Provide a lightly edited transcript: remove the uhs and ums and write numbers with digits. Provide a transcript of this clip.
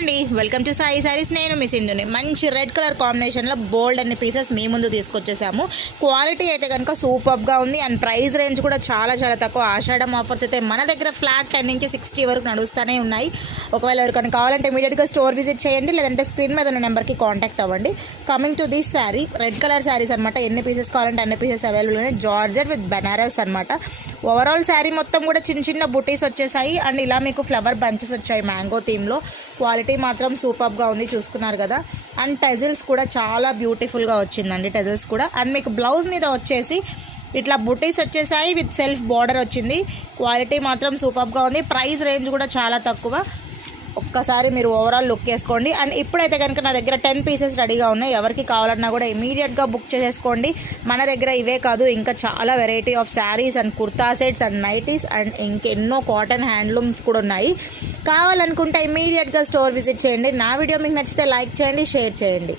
అండి, welcome to Sai saris. నేను మీ సింధుని. మంచి రెడ్ కలర్ కాంబినేషన్లో బోల్డ్ అన్ని పీసెస్ మీ ముందు తీసుకొచ్చేసాము. క్వాలిటీ అయితే కనుక సూపర్గా ఉంది అండ్ ప్రైస్ రేంజ్ కూడా చాలా చాలా తక్కువ. ఆషాఢం ఆఫర్స్ అయితే మన దగ్గర ఫ్లాట్ 10 నుంచి 60 వరకు నడుస్తూనే ఉన్నాయి. ఒకవేళ ఎవరికైనా కావాలంటే ఇమీడియట్గా స్టోర్ విజిట్ చేయండి, లేదంటే స్క్రీన్ మీద ఉన్న నెంబర్కి కాంటాక్ట్ అవ్వండి. Coming to this sari, red colour saris అనమాట. ఎన్ని పీసెస్ కావాలంటే అన్ని పీసెస్ అవైలబుల్ ఉన్నాయి. జార్జెట్ విత్ బెనారస్ అనమాట. ఓవరాల్ శారీ మొత్తం కూడా చిన్న చిన్న బుటీస్ వచ్చేసాయి అండ్ ఇలా మీకు ఫ్లవర్ బంచెస్ వచ్చాయి మ్యాంగో థీమ్లో. క్వాలిటీ మాత్రం సూపర్గా ఉంది, చూసుకున్నారు కదా. అండ్ టెజిల్స్ కూడా చాలా బ్యూటిఫుల్గా వచ్చిందండి, టెజిల్స్ కూడా. అండ్ మీకు బ్లౌజ్ మీద వచ్చేసి ఇట్లా బుటీస్ వచ్చేసాయి విత్ సెల్ఫ్ బార్డర్ వచ్చింది. క్వాలిటీ మాత్రం సూపర్గా ఉంది. ప్రైస్ రేంజ్ కూడా చాలా తక్కువ. ఒక్కసారి మీరు ఓవరాల్ లుక్ వేసుకోండి. అండ్ ఇప్పుడైతే కనుక నా దగ్గర 10 పీసెస్ రెడీగా ఉన్నాయి. ఎవరికి కావాలన్నా కూడా ఇమీడియట్గా బుక్ చేసేసుకోండి. మన దగ్గర ఇవే కాదు, ఇంకా చాలా variety of saris and kurta sets and nighties and ఇంకెన్నో కాటన్ హ్యాండ్లూమ్స్ కూడా ఉన్నాయి. కావాలనుకుంటే ఇమీడియట్గా స్టోర్ విజిట్ చేయండి. నా వీడియో మీకు నచ్చితే లైక్ చేయండి, షేర్ చేయండి.